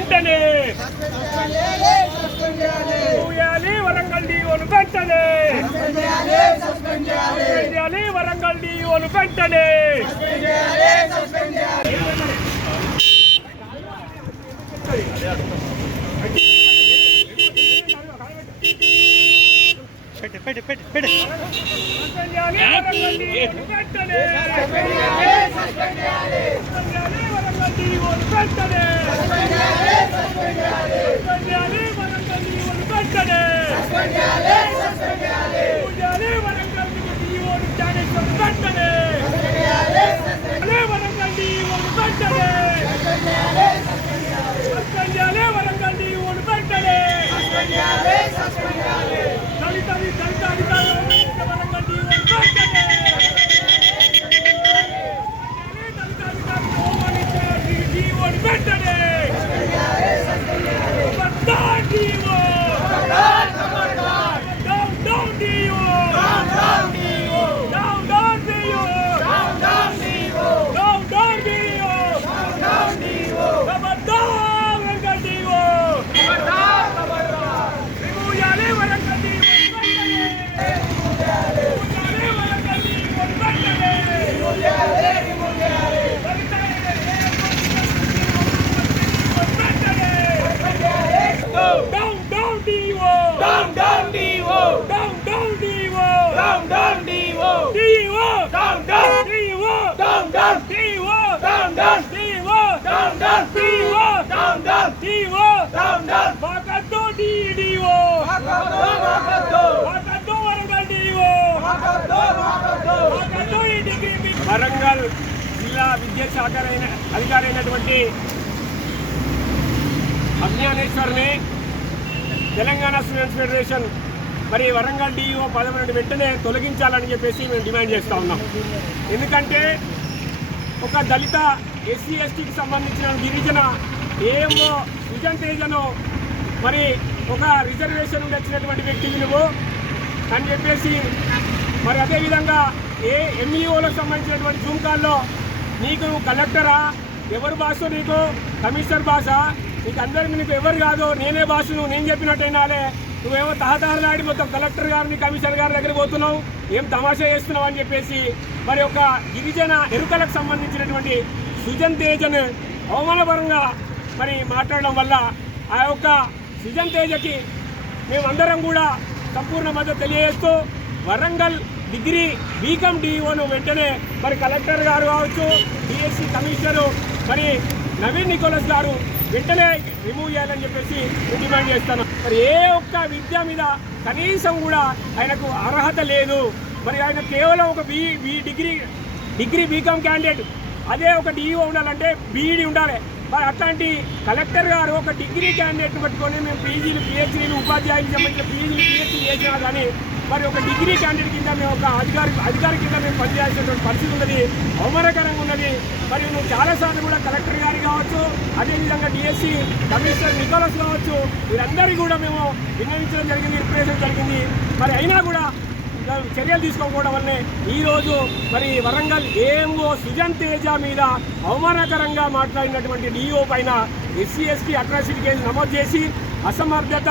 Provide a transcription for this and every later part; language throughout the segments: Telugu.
వెంటనే వరంగల్ డిఓను వెంటనే వరంగల్ డిఓను వెంటనే వరంగల్ జిల్లా విద్యాశాఖ అధికారి అయినటువంటి అజ్ఞానేశ్వర్ని తెలంగాణ స్టూడెంట్స్ ఫెడరేషన్ మరి వరంగల్ డిఓ పదవి నుండి వెంటనే తొలగించాలని చెప్పేసి మేము డిమాండ్ చేస్తూ ఉన్నాం. ఎందుకంటే ఒక దళిత ఎస్సీ ఎస్టీకి సంబంధించిన గిరిజన ఏమో సుజన్ తేజను మరి ఒక రిజర్వేషన్ నుండి వచ్చినటువంటి వ్యక్తివి నువ్వు అని చెప్పేసి మరి అదేవిధంగా ఎంఈఓలకు సంబంధించినటువంటి జూమ్ కాల్లో నీకు కలెక్టరా ఎవరు బాసు, నీకు కమిషనర్ బాసా, నీకు అందరికీ నీకు ఎవరు కాదు, నేనే బాసును, నేను చెప్పినట్టయినాలే, నువ్వేమో తహతహలాడి మొత్తం కలెక్టర్ గారిని కమిషనర్ గారి దగ్గర పోతున్నావు, ఏం తమాషా చేస్తున్నావు అని చెప్పేసి మరి ఒక గిరిజన ఎరుకలకు సంబంధించినటువంటి సుజన్ తేజను అవమానపరంగా మరి మాట్లాడడం వల్ల ఆ యొక్క సుజన్ తేజకి మేమందరం కూడా సంపూర్ణ మద్దతు తెలియజేస్తూ వరంగల్ డిగ్రీ బీకామ్ డిఓను వెంటనే మరి కలెక్టర్ గారు కావచ్చు, డిఎస్సి కమిషనరు మరి నవీన్ నికోలస్ గారు వెంటనే రిమూవ్ చేయాలని చెప్పేసి డిమాండ్ చేస్తాను. మరి ఏ ఒక్క విద్య మీద కనీసం కూడా ఆయనకు అర్హత లేదు. మరి ఆయన కేవలం ఒక డిగ్రీ బీకామ్ క్యాండిడేట్, అదే ఒక డిఓ ఉండాలంటే బీఈడి ఉండాలి. మరి అట్లాంటి కలెక్టర్ గారు ఒక డిగ్రీ క్యాండిడేట్ని పట్టుకొని మేము పీజీలు పిహెచ్డీలు ఉపాధ్యాయులకు సంబంధించిన పీజీలు పిహెచ్డీ చేసినా కానీ మరి ఒక డిగ్రీ క్యాండిడేట్ కింద మేము ఒక అధికారి కింద మేము పనిచేయాల్సినటువంటి పరిస్థితి ఉన్నది, అవమానకరంగా ఉన్నది. మరి నువ్వు చాలాసార్లు కూడా కలెక్టర్ గారు కావచ్చు, అదేవిధంగా డిఎస్సి కమిషనర్ నికోలస్ కావచ్చు, వీరందరికీ కూడా మేము విన్నవించడం జరిగింది, రిప్రజెంట్ జరిగింది. మరి అయినా కూడా చర్యలు తీసుకోకపోవడం వల్లే ఈరోజు మరి వరంగల్ ఏఎంఓ సుజన్ తేజ మీద అవమానకరంగా మాట్లాడినటువంటి డిఓ పైన ఎస్సీ ఎస్టీ అట్రాసిటీ కేసు నమోదు చేసి అసమర్థత,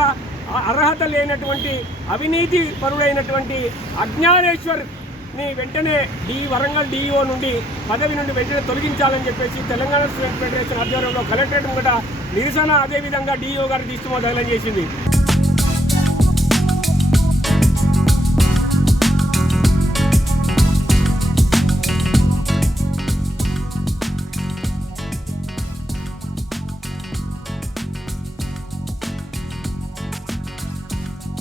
అర్హత లేనటువంటి అవినీతి పరుడైనటువంటి అజ్ఞానేశ్వర్ని వెంటనే వరంగల్ డిఓ నుండి పదవి నుండి వెంటనే తొలగించాలని చెప్పేసి తెలంగాణ స్టూడెంట్స్ ఫెడరేషన్ ఆధ్వర్యంలో కలెక్టరేట్ కూడా నిరసన, అదేవిధంగా డిఓ గారు తీసుకుని చేసింది.